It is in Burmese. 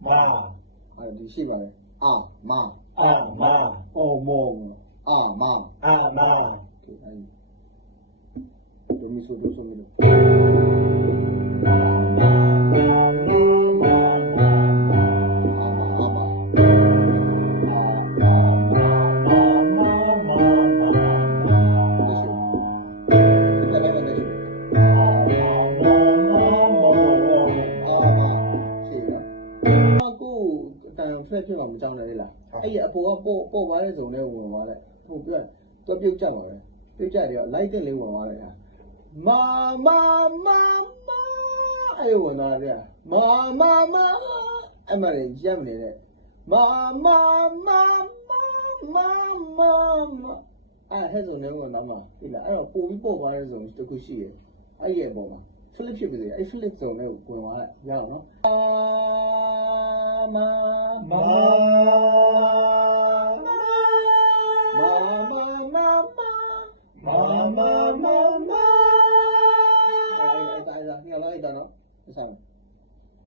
ma đi ship vào đây ma thì anh do miဖက်မှာမကြောက်နိုင်လေလားအဲ့ရအပေါ်ကပေါ့ပါတဲ့ဇုံနဲ့ဝင်သွားတယ်ဟုတ်ပြတော့ပြုတ်ကြပါပဲပြုတ်ကြတယ်လိုက်တဲ့လေးဝင်သွားတယ်မာအဲ့ဝင်သွားတယ်မာအဲ့မလေးရက်မနေတဲ့မာအဲ့ဟဲ့ဇုံနဲ့ဝင်သွားမှာဒီလားအဲ့တော့ပို့ပြီးပေါ့ပါတဲ့ဇုံတစ်ခုရှိရဲ့အဲ့ရဲ့ပေါ်မှာ flip ဖြစ်ပြီလေအဲ့ flip ဇုံနဲ့ဝင်သွားတယ်ရအောင်နော်Mama. Ay, ito, no? Isang.